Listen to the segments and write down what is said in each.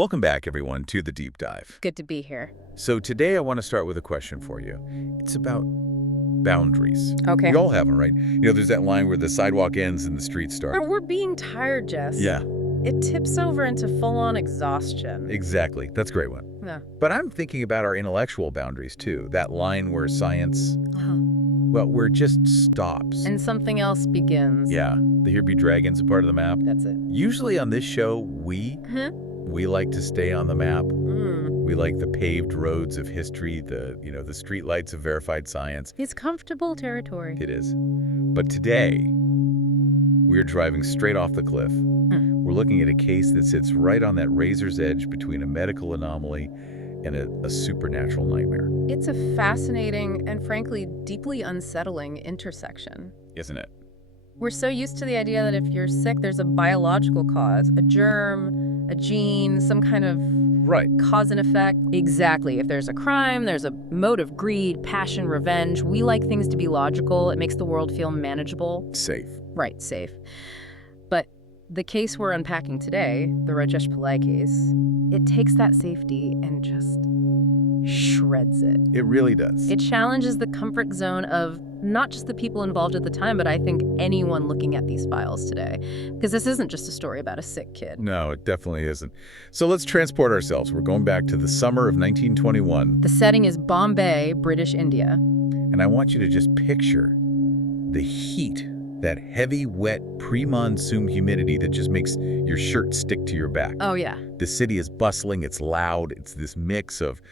Welcome back, everyone, to the deep dive. Good to be here. So today I want to start with a question for you. It's about boundaries. Okay. We all have them, right? There's that line where the sidewalk ends and the streets start. But we're being tired, Jess. Yeah, It tips over into full-on exhaustion. exactly. That's a great one. Yeah. But I'm thinking about our intellectual boundaries, too. That line where science, Uh-huh. well, where it just stops. And something else begins. Yeah, the Here Be Dragons are part of the map. That's it. Usually on this show, Huh? we like to stay on the map. Mm. We like the paved roads of history, the street lights of verified science. It's comfortable territory. It is. But today, we're driving straight off the cliff. We're looking at a case that sits right on that razor's edge between a medical anomaly and a supernatural nightmare, It's a fascinating and frankly deeply unsettling intersection. isn't it? We're so used to the idea that if you're sick, there's a biological cause, a germ, a gene, some kind of Right. cause and effect. Exactly. If there's a crime, there's a motive, greed, passion, revenge. We like things to be logical. It makes the world feel manageable. Safe. Right, safe. But the case we're unpacking today, the Rajesh Pillai case, it takes that safety and just shreds it. It really does. It challenges the comfort zone of not just the people involved at the time, but I think anyone looking at these files today. Because this isn't just a story about a sick kid. No, it definitely isn't. So let's transport ourselves. We're going back to the summer of 1921. The setting is Bombay, British India. And I want you to just picture the heat, that heavy, wet, pre-monsoon humidity that just makes your shirt stick to your back. Oh, yeah. The city is bustling, it's loud, it's this mix of,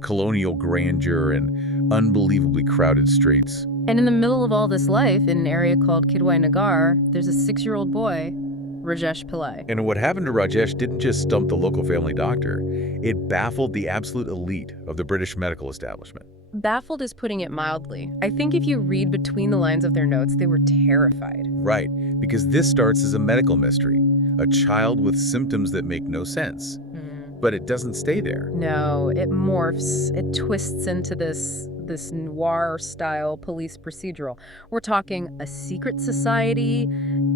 colonial grandeur and unbelievably crowded streets. And in the middle of all this life, in an area called Kidwai Nagar, there's a 6-year-old boy, Rajesh Pillai. And what happened to Rajesh didn't just stump the local family doctor, it baffled the absolute elite of the British medical establishment. Baffled is putting it mildly. I think if you read between the lines of their notes, they were terrified. Right, because this starts as a medical mystery, a child with symptoms that make no sense. But it doesn't stay there. No, it morphs. It twists into this noir-style police procedural. We're talking a secret society,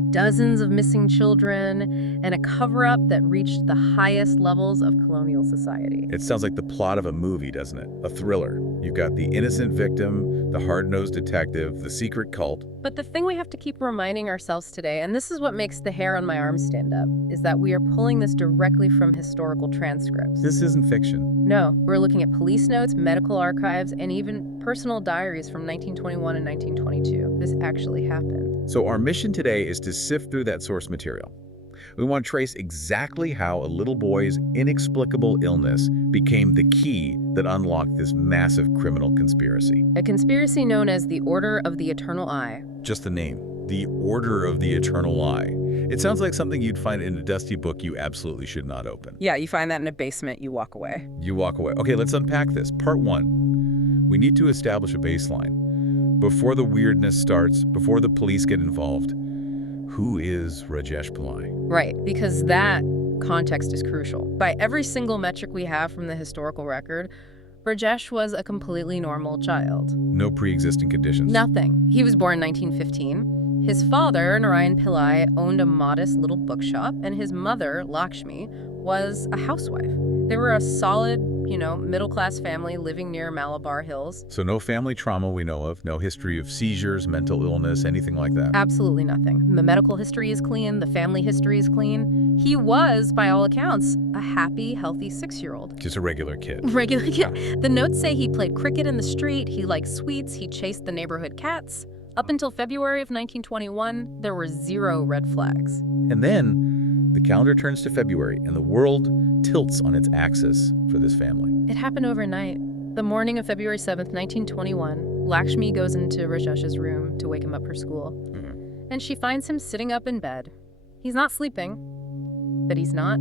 dozens of missing children, and a cover-up that reached the highest levels of colonial society. It sounds like the plot of a movie, doesn't it? A thriller. You've got the innocent victim, the hard-nosed detective, the secret cult. But the thing we have to keep reminding ourselves today, and this is what makes the hair on my arm stand up, is that we are pulling this directly from historical transcripts. This isn't fiction. No, we're looking at police notes, medical archives, and even personal diaries from 1921 and 1922. This actually happened. So our mission today is to sift through that source material. We want to trace exactly how a little boy's inexplicable illness became the key that unlocked this massive criminal conspiracy. A conspiracy known as the Order of the Eternal Eye. Just the name, the Order of the Eternal Eye. It sounds like something you'd find in a dusty book you absolutely should not open. Yeah, you find that in a basement, you walk away. You walk away. Okay, let's unpack this. Part 1. We need to establish a baseline. Before the weirdness starts, before the police get involved, who is Rajesh Pillai? Right, because that context is crucial. By every single metric we have from the historical record, Rajesh was a completely normal child. No pre-existing conditions. Nothing. He was born in 1915. His father, Narayan Pillai, owned a modest little bookshop, and his mother, Lakshmi, was a housewife. They were a solid, middle-class family living near Malabar Hills. So no family trauma we know of, no history of seizures, mental illness, anything like that. Absolutely nothing. The medical history is clean. The family history is clean. He was, by all accounts, a happy, healthy 6-year-old. Just a regular kid. Regular kid. The notes say he played cricket in the street, he liked sweets, he chased the neighborhood cats. Up until February of 1921, there were 0 red flags. And then the calendar turns to February and the world tilts on its axis for this family. It happened overnight. The morning of February 7th, 1921, Lakshmi goes into Rajesh's room to wake him up for school. And she finds him sitting up in bed. He's not sleeping, but he's not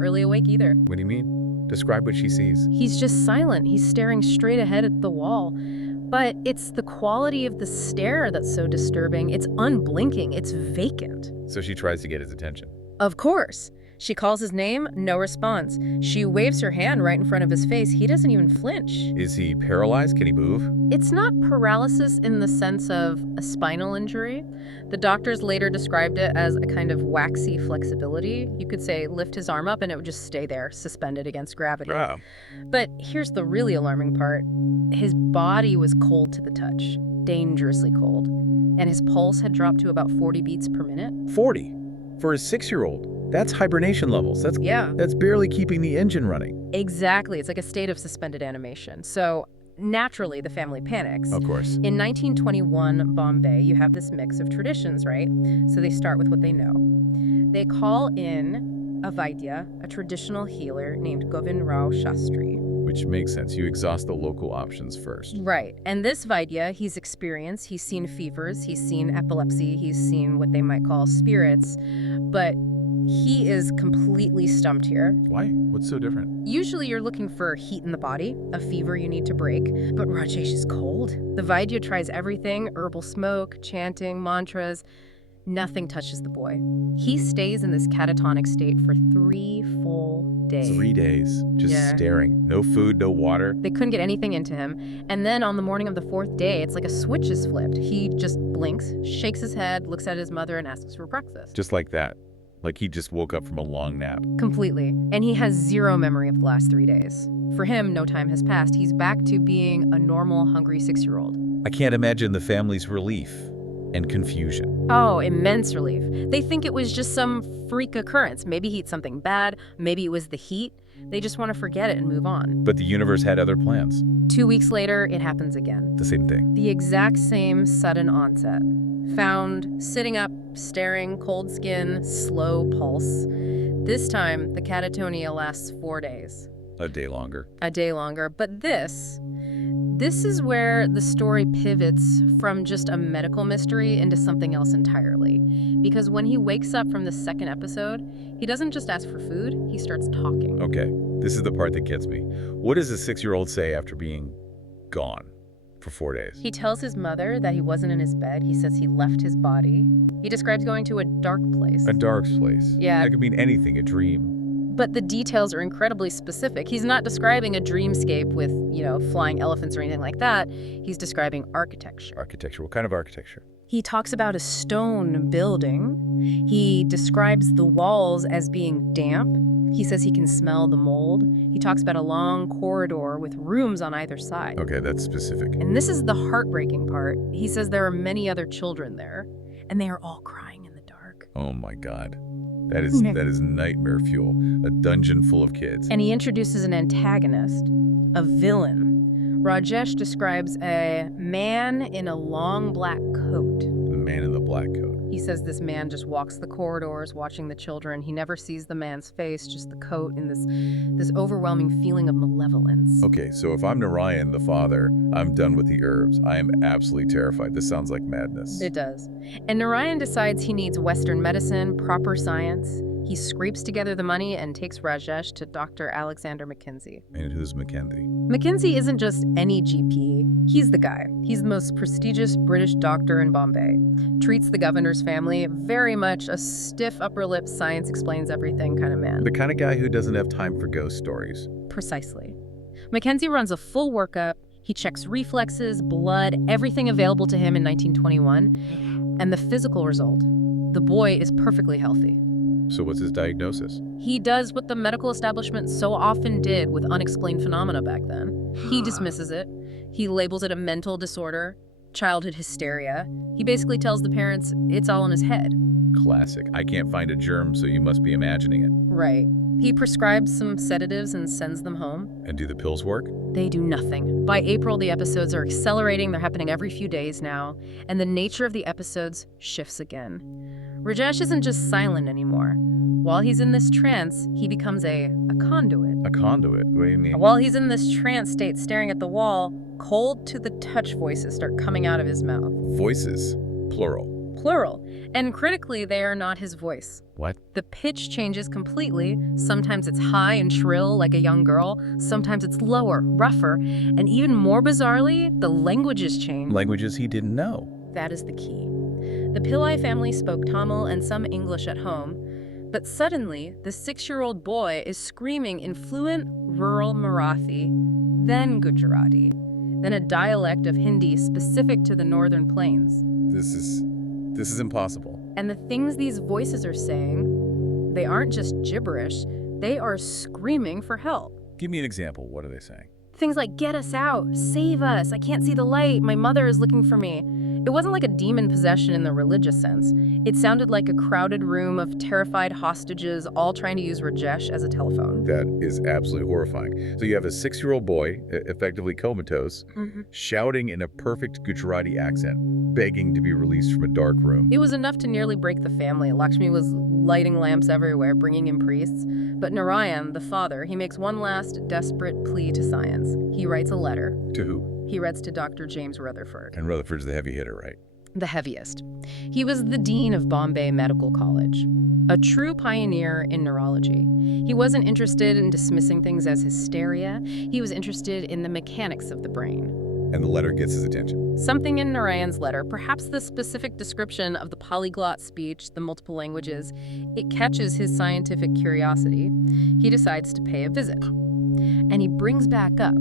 really awake either. What do you mean? Describe what she sees. He's just silent. He's staring straight ahead at the wall. But it's the quality of the stare that's so disturbing. It's unblinking. It's vacant. So she tries to get his attention. Of course. She calls his name, no response. She waves her hand right in front of his face. He doesn't even flinch. Is he paralyzed? Can he move? It's not paralysis in the sense of a spinal injury. The doctors later described it as a kind of waxy flexibility. You could say lift his arm up and it would just stay there, suspended against gravity. Ah, But here's the really alarming part. His body was cold to the touch, dangerously cold. And his pulse had dropped to about 40 beats per minute. 40. For a 6-year-old. That's hibernation levels. Yeah. That's barely keeping the engine running. Exactly. It's like a state of suspended animation. So naturally, the family panics. Of course. In 1921 Bombay, you have this mix of traditions, right? So they start with what they know. They call in a Vaidya, a traditional healer named Govind Rao Shastri. Which makes sense. You exhaust the local options first. Right. And this Vaidya, he's experienced, he's seen fevers, he's seen epilepsy, he's seen what they might call spirits, but he is completely stumped here. Why? What's so different? Usually you're looking for heat in the body, a fever you need to break, but Rajesh is cold. The Vaidya tries everything, herbal smoke, chanting, mantras. Nothing touches the boy. He stays in this catatonic state for 3 full days. 3 days. Just staring. No food, no water. They couldn't get anything into him. And then on the morning of the 4th day, it's like a switch is flipped. He just blinks, shakes his head, looks at his mother, and asks for breakfast. Just like that. Like he just woke up from a long nap. Completely. And he has zero memory of the last 3 days. For him, no time has passed. He's back to being a normal, hungry 6-year-old. I can't imagine the family's relief and confusion. Oh, immense relief. They think it was just some freak occurrence. Maybe he ate something bad. Maybe it was the heat. They just want to forget it and move on. But the universe had other plans. 2 weeks later, it happens again. The same thing. The exact same sudden onset. Found sitting up, staring, cold skin, slow pulse. This time, the catatonia lasts 4 days. A day longer. A day longer. But this is where the story pivots from just a medical mystery into something else entirely. Because when he wakes up from the second episode, he doesn't just ask for food, he starts talking. Okay, this is the part that gets me. What does a 6-year-old say after being gone for 4 days? He tells his mother that he wasn't in his bed. He says he left his body. He describes going to a dark place. A dark place. Yeah. That could mean anything, a dream. But the details are incredibly specific. He's not describing a dreamscape with, flying elephants or anything like that. He's describing architecture. Architecture. What kind of architecture? He talks about a stone building. He describes the walls as being damp. He says he can smell the mold. He talks about a long corridor with rooms on either side. Okay, that's specific. And this is the heartbreaking part. He says there are many other children there, and they are all crying in the dark. Oh my God. That is nightmare fuel. A dungeon full of kids. And he introduces an antagonist, a villain. Rajesh describes a man in a long black coat. The man in the black coat. He says this man just walks the corridors watching the children. He never sees the man's face, just the coat and this overwhelming feeling of malevolence. Okay, so if I'm Narayan, the father, I'm done with the herbs. I am absolutely terrified. This sounds like madness. It does. And Narayan decides he needs Western medicine, proper science. He scrapes together the money and takes Rajesh to Dr. Alexander McKenzie. And who's Mackenzie? McKenzie isn't just any GP. He's the guy. He's the most prestigious British doctor in Bombay. Treats the governor's family very much a stiff upper lip, science explains everything kind of man. The kind of guy who doesn't have time for ghost stories. Precisely. McKenzie runs a full workup. He checks reflexes, blood, everything available to him in 1921. And the physical result, the boy is perfectly healthy. So what's his diagnosis? He does what the medical establishment so often did with unexplained phenomena back then. He dismisses it. He labels it a mental disorder, childhood hysteria. He basically tells the parents it's all in his head. Classic. I can't find a germ, so you must be imagining it. Right. He prescribes some sedatives and sends them home. And do the pills work? They do nothing. By April, the episodes are accelerating. They're happening every few days now. And the nature of the episodes shifts again. Rajesh isn't just silent anymore. While he's in this trance, he becomes a conduit. A conduit? What do you mean? While he's in this trance state staring at the wall, cold to the touch voices start coming out of his mouth. Voices. Plural. Plural. And critically, they are not his voice. What? The pitch changes completely. Sometimes it's high and shrill like a young girl. Sometimes it's lower, rougher. And even more bizarrely, the languages change. Languages he didn't know. That is the key. The Pillai family spoke Tamil and some English at home. But suddenly, the 6-year-old boy is screaming in fluent rural Marathi, then Gujarati, then a dialect of Hindi specific to the northern plains. This is impossible. And the things these voices are saying, they aren't just gibberish, they are screaming for help. Give me an example. What are they saying? Things like, get us out, save us, I can't see the light, my mother is looking for me. It wasn't like a demon possession in the religious sense. It sounded like a crowded room of terrified hostages all trying to use Rajesh as a telephone. That is absolutely horrifying. So you have a 6-year-old boy, effectively comatose, shouting in a perfect Gujarati accent, begging to be released from a dark room. It was enough to nearly break the family. Lakshmi was lighting lamps everywhere, bringing in priests. But Narayan, the father, he makes one last desperate plea to science. He writes a letter. To who? He writes to Dr. James Rutherford. And Rutherford's the heavy hitter, right? The heaviest. He was the dean of Bombay Medical College, a true pioneer in neurology. He wasn't interested in dismissing things as hysteria. He was interested in the mechanics of the brain. And the letter gets his attention. Something in Narayan's letter, perhaps the specific description of the polyglot speech, the multiple languages, it catches his scientific curiosity. He decides to pay a visit. And he brings back up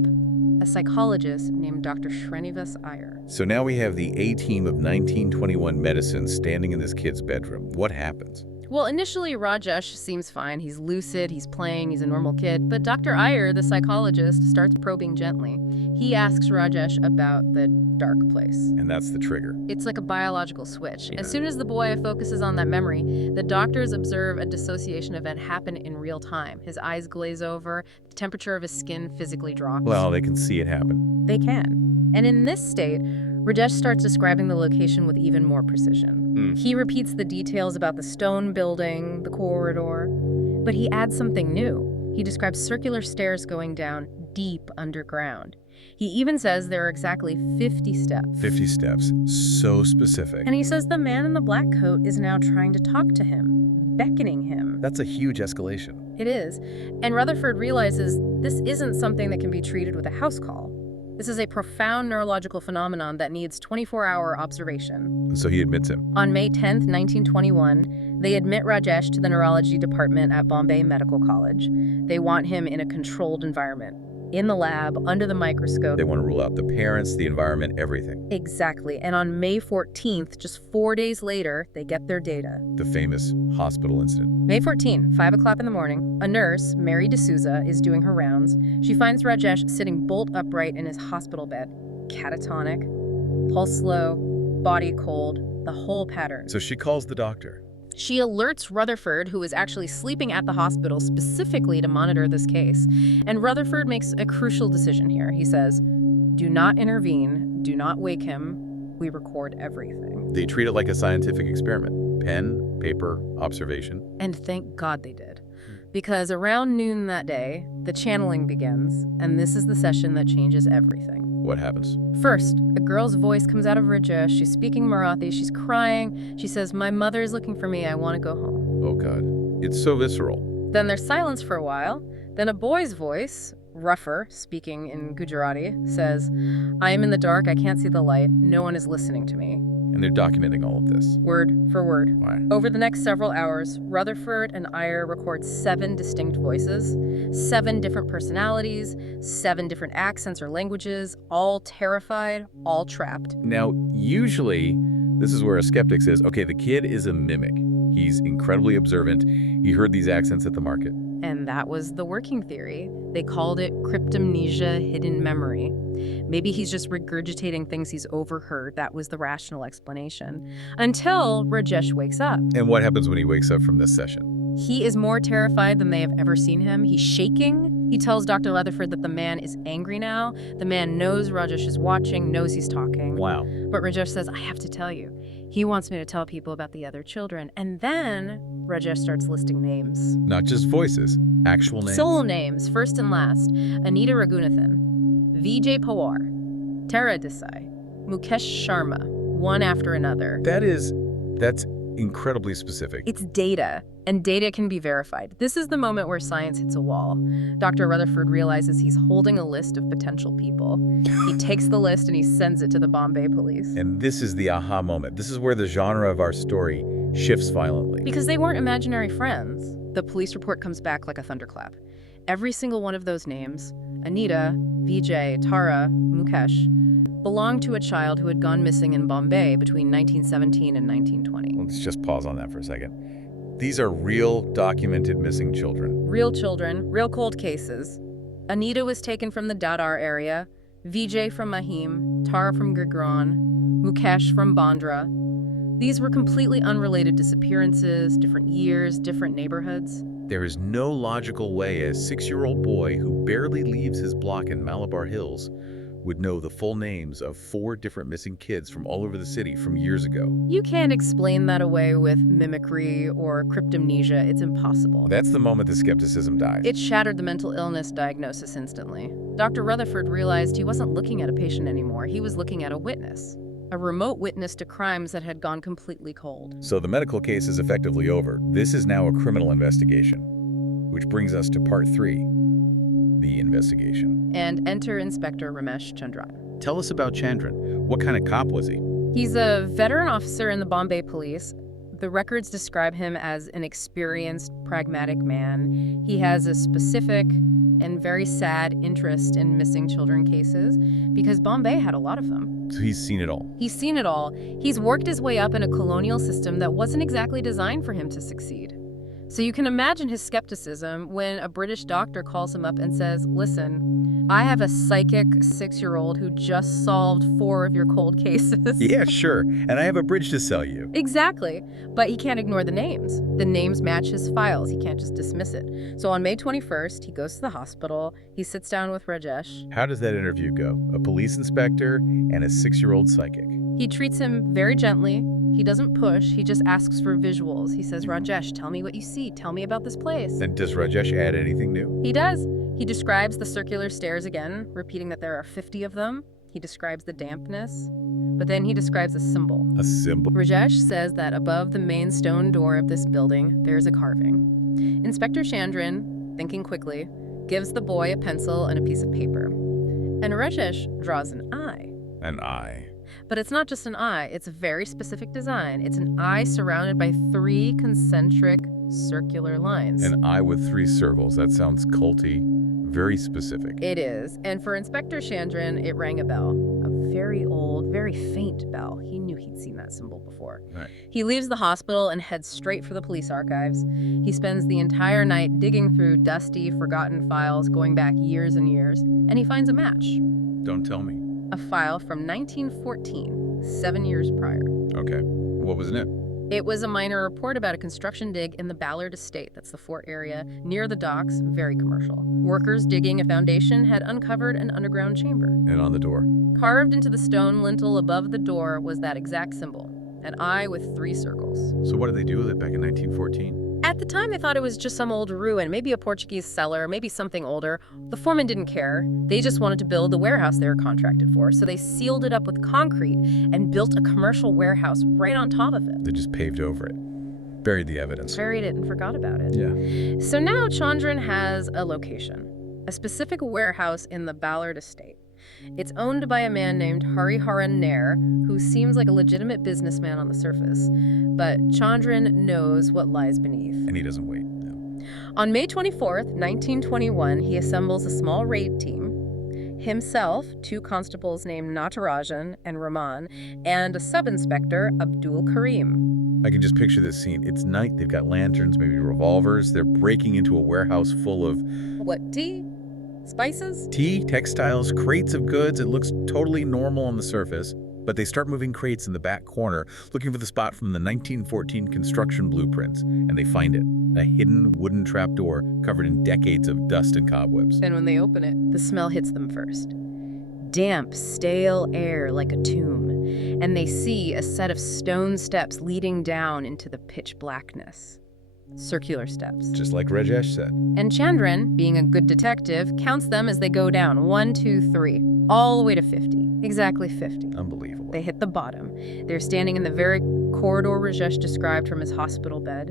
a psychologist named Dr. Srinivas Iyer. So now we have the A-team of 1921 medicine standing in this kid's bedroom. What happens? Well, initially, Rajesh seems fine. He's lucid, he's playing, he's a normal kid. But Dr. Iyer, the psychologist, starts probing gently. He asks Rajesh about the dark place. And that's the trigger. It's like a biological switch. Yeah. As soon as the boy focuses on that memory, the doctors observe a dissociation event happen in real time. His eyes glaze over, the temperature of his skin physically drops. Well, they can see it happen. They can. And in this state, Rajesh starts describing the location with even more precision. He repeats the details about the stone building, the corridor, but he adds something new. He describes circular stairs going down deep underground. He even says there are exactly 50 steps. 50 steps. So specific. And he says the man in the black coat is now trying to talk to him, beckoning him. That's a huge escalation. It is. And Rutherford realizes this isn't something that can be treated with a house call. This is a profound neurological phenomenon that needs 24-hour observation. So he admits him. On May 10th, 1921, they admit Rajesh to the neurology department at Bombay Medical College. They want him in a controlled environment, in the lab, under the microscope. They want to rule out the parents, the environment, everything. Exactly. And on May 14th, just 4 days later, they get their data. The famous hospital incident. May 14, 5 o'clock in the morning, a nurse, Mary D'Souza, is doing her rounds. She finds Rajesh sitting bolt upright in his hospital bed, catatonic, pulse slow, body cold, the whole pattern. So she calls the doctor. She alerts Rutherford, who is actually sleeping at the hospital specifically to monitor this case. And Rutherford makes a crucial decision here. He says, do not intervene, do not wake him, we record everything. They treat it like a scientific experiment. Pen, paper, observation. And thank God they did. Because around noon that day, the channeling begins, and this is the session that changes everything. What happens? First, a girl's voice comes out of Rajesh. She's speaking Marathi. She's crying. She says, my mother is looking for me. I want to go home. Oh, God. It's so visceral. Then there's silence for a while. Then a boy's voice, rougher, speaking in Gujarati, says, I am in the dark. I can't see the light. No one is listening to me. And they're documenting all of this. Word for word. Why? Over the next several hours, Rutherford and Iyer record 7 distinct voices, 7 different personalities, 7 different accents or languages, all terrified, all trapped. Now, usually, this is where a skeptic says, okay, the kid is a mimic. He's incredibly observant. He heard these accents at the market. And that was the working theory. They called it cryptomnesia, hidden memory. Maybe he's just regurgitating things he's overheard. That was the rational explanation. Until Rajesh wakes up. And what happens when he wakes up from this session? He is more terrified than they have ever seen him. He's shaking. He tells Dr. Rutherford that the man is angry now. The man knows Rajesh is watching, knows he's talking. Wow. But Rajesh says, I have to tell you. He wants me to tell people about the other children. And then Rajesh starts listing names. Not just voices, actual names. Sole names, first and last. Anita Raghunathan, Vijay Pawar, Tara Desai, Mukesh Sharma, one after another. That's incredibly specific. It's data, and data can be verified. This is the moment where science hits a wall. Dr. Rutherford realizes he's holding a list of potential people. He takes the list and he sends it to the Bombay police. And this is the aha moment. This is where the genre of our story shifts violently. Because they weren't imaginary friends. The police report comes back like a thunderclap. Every single one of those names, Anita, Vijay, Tara, Mukesh, belonged to a child who had gone missing in Bombay between 1917 and 1920. Let's just pause on that for a second. These are real, documented missing children. Real children, real cold cases. Anita was taken from the Dadar area, Vijay from Mahim, Tara from Gurgaon, Mukesh from Bandra. These were completely unrelated disappearances, different years, different neighborhoods. There is no logical way a 6-year-old boy who barely leaves his block in Malabar Hills would know the full names of 4 different missing kids from all over the city from years ago. You can't explain that away with mimicry or cryptomnesia. It's impossible. That's the moment the skepticism dies. It shattered the mental illness diagnosis instantly. Dr. Rutherford realized he wasn't looking at a patient anymore. He was looking at a witness. A remote witness to crimes that had gone completely cold. So the medical case is effectively over. This is now a criminal investigation, which brings us to part 3, the investigation. And enter Inspector Ramesh Chandran. Tell us about Chandran. What kind of cop was he? He's a veteran officer in the Bombay Police. The records describe him as an experienced, pragmatic man. He has a specific and very sad interest in missing children cases because Bombay had a lot of them. So he's seen it all. He's seen it all. He's worked his way up in a colonial system that wasn't exactly designed for him to succeed. So you can imagine his skepticism when a British doctor calls him up and says, "Listen, I have a psychic 6-year-old who just solved 4 of your cold cases." Yeah, sure. And I have a bridge to sell you. Exactly. But he can't ignore the names. The names match his files. He can't just dismiss it. So on May 21st, he goes to the hospital. He sits down with Rajesh. How does that interview go? A police inspector and a 6-year-old psychic. He treats him very gently. He doesn't push. He just asks for visuals. He says, "Rajesh, tell me what you see. Tell me about this place." And does Rajesh add anything new? He does. He describes the circular stairs again, repeating that there are 50 of them. He describes the dampness. But then he describes a symbol. A symbol? Rajesh says that above the main stone door of this building, there's a carving. Inspector Chandran, thinking quickly, gives the boy a pencil and a piece of paper. And Rajesh draws an eye. An eye. But it's not just an eye, it's a very specific design. It's an eye surrounded by 3 concentric circular lines. An eye with 3 circles. That sounds culty. Very specific. It is. And for Inspector Chandran, it rang a bell. A very old, very faint bell. He knew he'd seen that symbol before. Right. He leaves the hospital and heads straight for the police archives. He spends the entire night digging through dusty, forgotten files going back years and years, and he finds a match. Don't tell me. A file from 1914, 7 years prior. Okay. What was in it? It was a minor report about a construction dig in the Ballard Estate, that's the fort area, near the docks, very commercial. Workers digging a foundation had uncovered an underground chamber. And on the door? Carved into the stone lintel above the door was that exact symbol, an eye with 3 circles. So what did they do with it back in 1914? At the time, they thought it was just some old ruin, maybe a Portuguese cellar, maybe something older. The foreman didn't care. They just wanted to build the warehouse they were contracted for, so they sealed it up with concrete and built a commercial warehouse right on top of it. They just paved over it. Buried the evidence. Buried it and forgot about it. Yeah. So now Chandran has a location, a specific warehouse in the Ballard Estate. It's owned by a man named Hariharan Nair, who seems like a legitimate businessman on the surface. But Chandran knows what lies beneath. And he doesn't wait. No. On May 24th, 1921, he assembles a small raid team. Himself, 2 constables named Natarajan and Raman, and a sub-inspector, Abdul Karim. I can just picture this scene. It's night, they've got lanterns, maybe revolvers. They're breaking into a warehouse full of What, tea? Spices? tea, textiles, crates of goods. It looks totally normal on the surface, but they start moving crates in the back corner, looking for the spot from the 1914 construction blueprints, and they find it. A hidden wooden trapdoor covered in decades of dust and cobwebs. And when they open it, the smell hits them first. Damp, stale air like a tomb. And they see a set of stone steps leading down into the pitch blackness. Circular steps. Just like Rajesh said. And Chandran, being a good detective, counts them as they go down. 1, 2, 3. All the way to 50. Exactly 50. Unbelievable. They hit the bottom. They're standing in the very corridor Rajesh described from his hospital bed.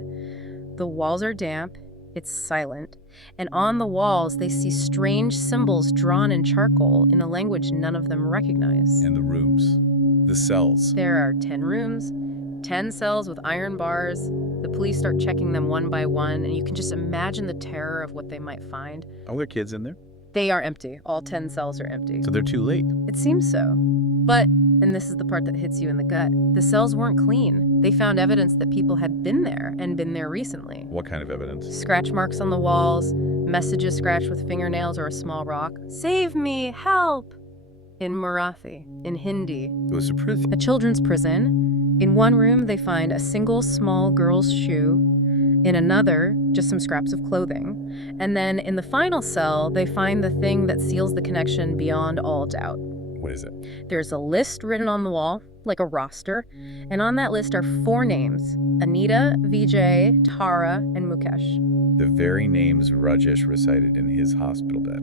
The walls are damp. It's silent. And on the walls, they see strange symbols drawn in charcoal in a language none of them recognize. And the rooms. The cells. There are 10 rooms, 10 cells with iron bars. The police start checking them one by one, and you can just imagine the terror of what they might find. Are there kids in there? They are empty. All 10 cells are empty. So they're too late. It seems so. But, and this is the part that hits you in the gut, the cells weren't clean. They found evidence that people had been there and been there recently. What kind of evidence? Scratch marks on the walls, messages scratched with fingernails or a small rock. Save me, help! In Marathi, in Hindi. It was a prison. A children's prison. In one room, they find a single small girl's shoe. In another, just some scraps of clothing. And then in the final cell, they find the thing that seals the connection beyond all doubt. What is it? There's a list written on the wall, like a roster, and on that list are 4 names: Anita, Vijay, Tara, and Mukesh. The very names Rajesh recited in his hospital bed.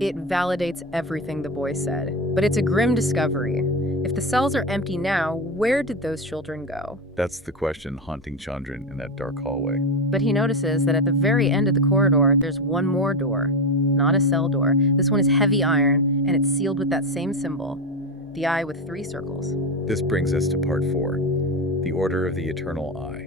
It validates everything the boy said, but it's a grim discovery. If the cells are empty now, where did those children go? That's the question haunting Chandran in that dark hallway. But he notices that at the very end of the corridor, there's one more door. Not a cell door. This one is heavy iron, and it's sealed with that same symbol, the eye with 3 circles. This brings us to part 4, the Order of the Eternal Eye.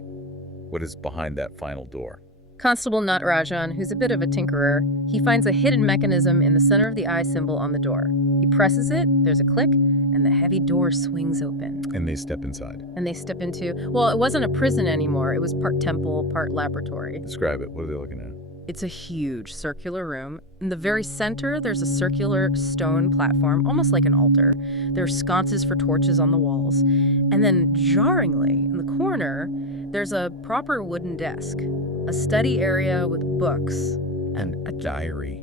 What is behind that final door? Constable Natarajan, who's a bit of a tinkerer, he finds a hidden mechanism in the center of the eye symbol on the door. He presses it, there's a click, and the heavy door swings open. And they step inside. And they step into, well, it wasn't a prison anymore. It was part temple, part laboratory. Describe it. What are they looking at? It's a huge circular room. In the very center, there's a circular stone platform, almost like an altar. There are sconces for torches on the walls. And then, jarringly, in the corner, there's a proper wooden desk, a study area with books. And a diary.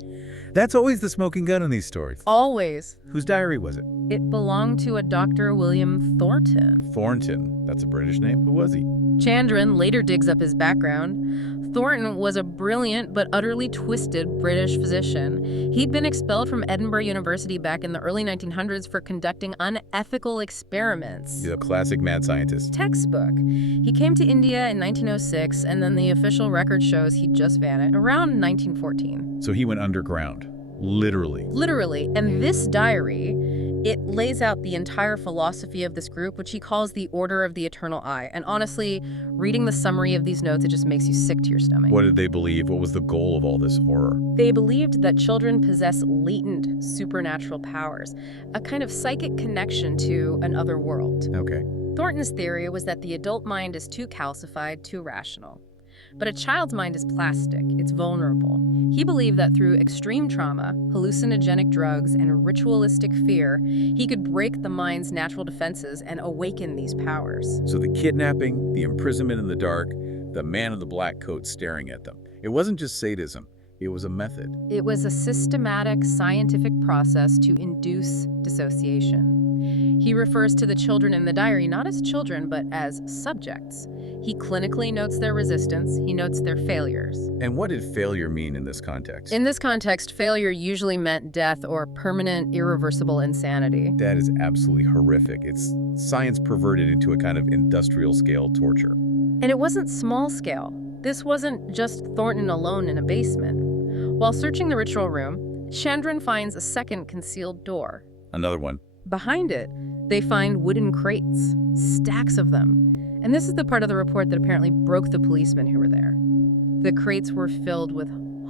That's always the smoking gun in these stories. Always. Whose diary was it? It belonged to a Dr. William Thornton. Thornton. That's a British name. Who was he? Chandran later digs up his background. Thornton was a brilliant but utterly twisted British physician. He'd been expelled from Edinburgh University back in the early 1900s for conducting unethical experiments. He's a classic mad scientist. Textbook. He came to India in 1906, and then the official record shows he just vanished around 1914. So he went underground. Literally. Literally. And this diary, it lays out the entire philosophy of this group, which he calls the Order of the Eternal Eye. And honestly, reading the summary of these notes, it just makes you sick to your stomach. What did they believe? What was the goal of all this horror? They believed that children possess latent supernatural powers, a kind of psychic connection to another world. Okay. Thornton's theory was that the adult mind is too calcified, too rational. But a child's mind is plastic, it's vulnerable. He believed that through extreme trauma, hallucinogenic drugs, and ritualistic fear, he could break the mind's natural defenses and awaken these powers. So the kidnapping, the imprisonment in the dark, the man in the black coat staring at them. It wasn't just sadism, it was a method. It was a systematic scientific process to induce dissociation. He refers to the children in the diary not as children, but as subjects. He clinically notes their resistance, he notes their failures. And what did failure mean in this context? In this context, failure usually meant death or permanent, irreversible insanity. That is absolutely horrific. It's science perverted into a kind of industrial scale torture. And it wasn't small scale. This wasn't just Thornton alone in a basement. While searching the ritual room, Chandran finds a second concealed door. Another one. Behind it, they find wooden crates, stacks of them. And this is the part of the report that apparently broke the policemen who were there. The crates were filled with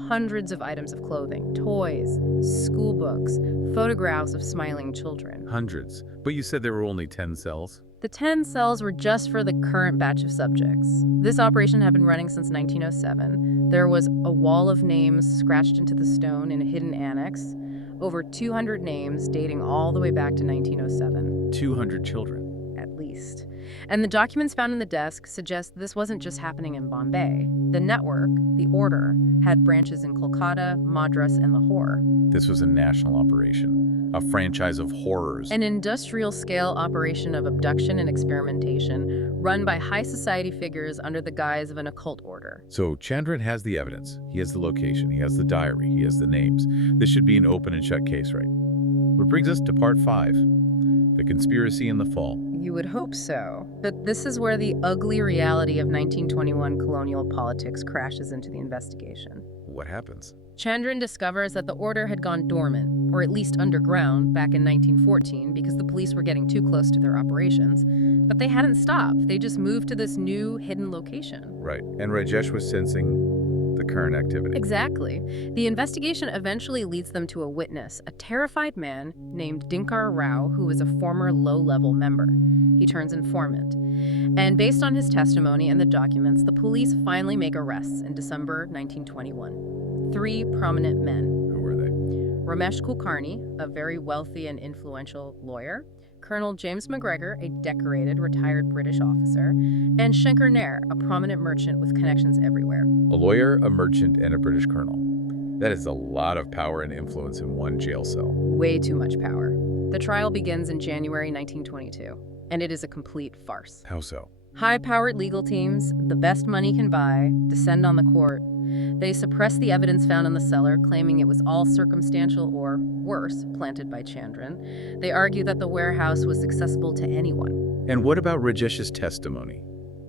hundreds of items of clothing, toys, school books, photographs of smiling children. Hundreds. But you said there were only 10 cells? The 10 cells were just for the current batch of subjects. This operation had been running since 1907. There was a wall of names scratched into the stone in a hidden annex. Over 200 names dating all the way back to 1907. 200 children. At least. And the documents found in the desk suggest this wasn't just happening in Bombay. The network, the Order, had branches in Kolkata, Madras, and Lahore. This was a national operation, a franchise of horrors. An industrial-scale operation of abduction and experimentation run by high society figures under the guise of an occult order. So Chandran has the evidence, he has the location, he has the diary, he has the names. This should be an open and shut case, right? Which brings us to part 5, the conspiracy and the fall. You would hope so. But this is where the ugly reality of 1921 colonial politics crashes into the investigation. What happens? Chandran discovers that the Order had gone dormant. or at least underground, back in 1914 because the police were getting too close to their operations. But they hadn't stopped. They just moved to this new hidden location. Right. And Rajesh was sensing the current activity. Exactly. The investigation eventually leads them to a witness, a terrified man named Dinkar Rao, who was a former low-level member. He turns informant. And based on his testimony and the documents, the police finally make arrests in December 1921. 3 prominent men. Who were they? Ramesh Kulkarni, a very wealthy and influential lawyer, Colonel James McGregor, a decorated retired British officer, and Shankar Nair, a prominent merchant with connections everywhere. A lawyer, a merchant, and a British colonel. That is a lot of power and influence in one jail cell. Way too much power. The trial begins in January 1922, and it is a complete farce. How so? High-powered legal teams, the best money can buy, descend on the court. They suppress the evidence found in the cellar, claiming it was all circumstantial or, worse, planted by Chandran. They argue that the warehouse was accessible to anyone. And what about Rajesh's testimony?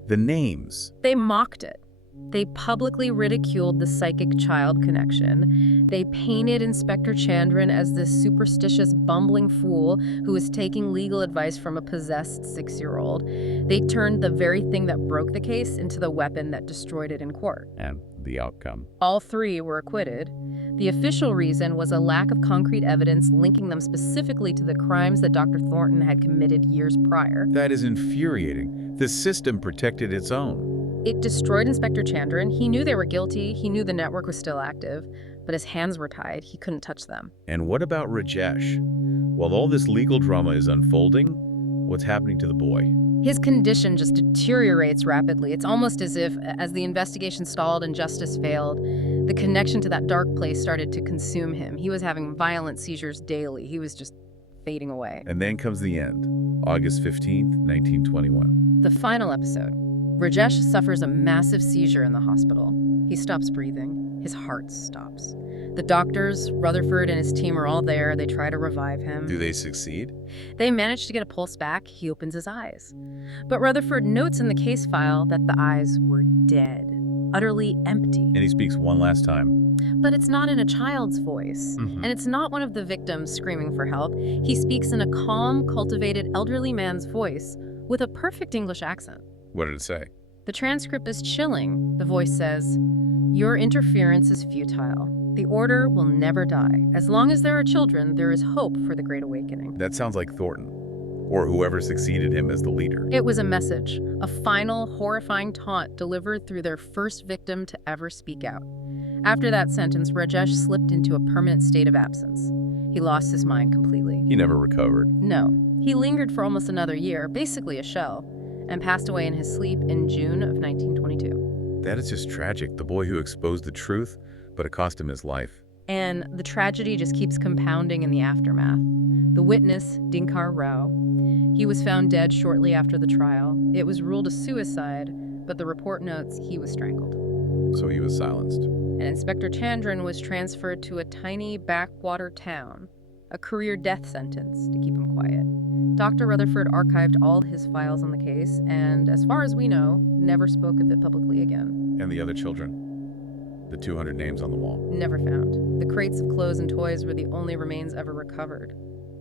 The names. They mocked it. They publicly ridiculed the psychic child connection. They painted Inspector Chandran as this superstitious, bumbling fool who was taking legal advice from a possessed 6-year-old. They turned the very thing that broke the case into the weapon that destroyed it in court. And the outcome. All 3 were acquitted. The official reason was a lack of concrete evidence linking them specifically to the crimes that Dr. Thornton had committed years prior. That is infuriating. The system protected its own. It destroyed Inspector Chandran. He knew they were guilty. He knew the network was still active, but his hands were tied. He couldn't touch them. And what about Rajesh? While all this legal drama is unfolding, what's happening to the boy? His condition just deteriorates rapidly. It's almost as if, as the investigation stalled and justice failed, the connection to that dark place started to consume him. He was having violent seizures daily. He was just fading away. And then comes the end, August 15th, 1921. The final episode. Rajesh suffers a massive seizure in the hospital. He stops breathing. His heart stops. The doctors, Rutherford and his team are all there. They try to revive him. Do they succeed? They manage to get a pulse back. He opens his eyes. But Rutherford notes in the case file that the eyes were dead, utterly empty. And he speaks one last time. But it's not in a child's voice. And it's not one of the victims screaming for help. He speaks in a calm, cultivated, elderly man's voice with a perfect English accent. What did it say? The transcript is chilling. The voice says, "Your interference is futile. The order will never die. As long as there are children, there is hope for the Great Awakening." That sounds like Thornton, or whoever succeeded him as the leader. It was a message, a final, horrifying taunt delivered through their first victim to ever speak out. After that sentence, Rajesh slipped into a permanent state of absence. He lost his mind completely. He never recovered. No. He lingered for almost another year, basically a shell, and passed away in his sleep in June of 1922. That is just tragic. The boy who exposed the truth, but it cost him his life. And the tragedy just keeps compounding in the aftermath. The witness, Dinkar Rao, he was found dead shortly after the trial. It was ruled a suicide, but the report notes he was strangled. So he was silenced. And Inspector Chandran was transferred to a tiny backwater town, a career death sentence to keep him quiet. Dr. Rutherford archived all his files on the case and, as far as we know, never spoke of it publicly again. And the other children? The 200 names on the wall? Never found. The crates of clothes and toys were the only remains ever recovered.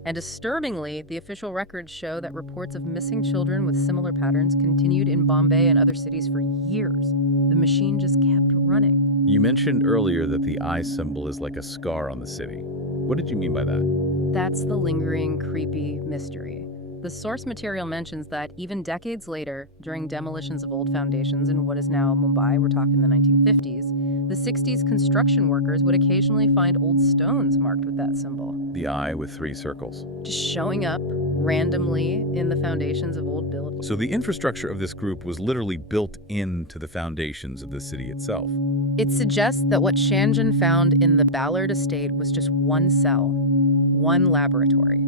And disturbingly, the official records show that reports of missing children with similar patterns continued in Bombay and other cities for years. The machine just kept running. You mentioned earlier that the eye symbol is like a scar on the city. What did you mean by that? That's the lingering, creepy mystery. The source material mentions that even decades later, during demolitions of old foundations in what is now Mumbai, we're talking the 1950s, the 60s construction workers would occasionally find old stones marked with that symbol. The eye with 3 circles. Just showing up randomly in the foundations of old buildings. So the infrastructure of this group was literally built into the foundations of the city itself. It suggests that what Shanjan found in the Ballard estate was just one cell, one laboratory.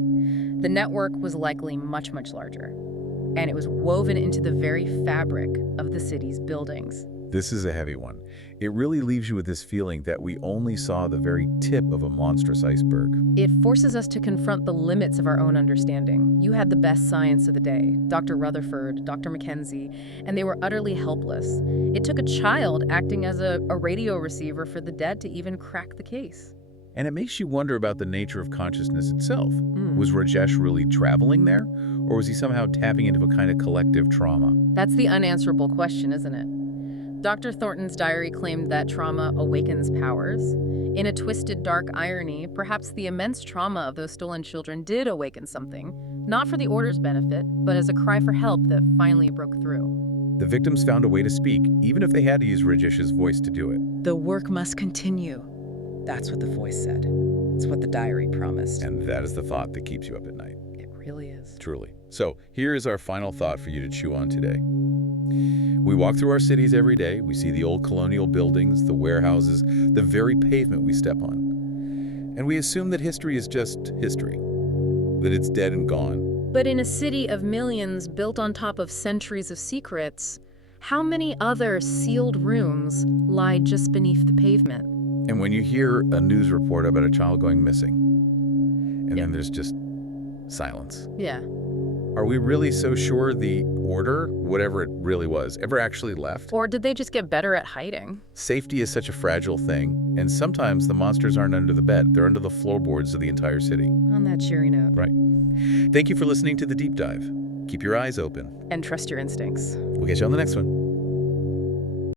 The network was likely much, much larger, and it was woven into the very fabric of the city's buildings. This is a heavy one. It really leaves you with this feeling that we only saw the very tip of a monstrous iceberg. It forces us to confront the limits of our own understanding. You had the best science of the day, Dr. Rutherford, Dr. Mackenzie, and they were utterly helpless. It took a child acting as a radio receiver for the dead to even crack the case. And it makes you wonder about the nature of consciousness itself. Hmm. Was Rajesh really traveling there, or was he somehow tapping into a kind of collective trauma? That's the unanswerable question, isn't it? Dr. Thornton's diary claimed that trauma awakens powers. In a twisted, dark irony, perhaps the immense trauma of those stolen children did awaken something, not for the order's benefit, but as a cry for help that finally broke through. The victims found a way to speak, even if they had to use Rajesh's voice to do it. The work must continue. That's what the voice said. It's what the diary promised. And that is the thought that keeps you up at night. It really is. Truly. So here is our final thought for you to chew on today. We walk through our cities every day. We see the old colonial buildings, the warehouses, the very pavement we step on. And we assume that history is just history, that it's dead and gone. But in a city of millions built on top of centuries of secrets, how many other sealed rooms lie just beneath the pavement? And when you hear a news report about a child going missing, and Yeah. then there's just silence. Yeah. Are we really so sure the order, whatever it really was, ever actually left? Or did they just get better at hiding? Safety is such a fragile thing, and sometimes the monsters aren't under the bed. They're under the floorboards of the entire city. On that cheery note. Right. Thank you for listening to The Deep Dive. Keep your eyes open. And trust your instincts. We'll catch you on the next one.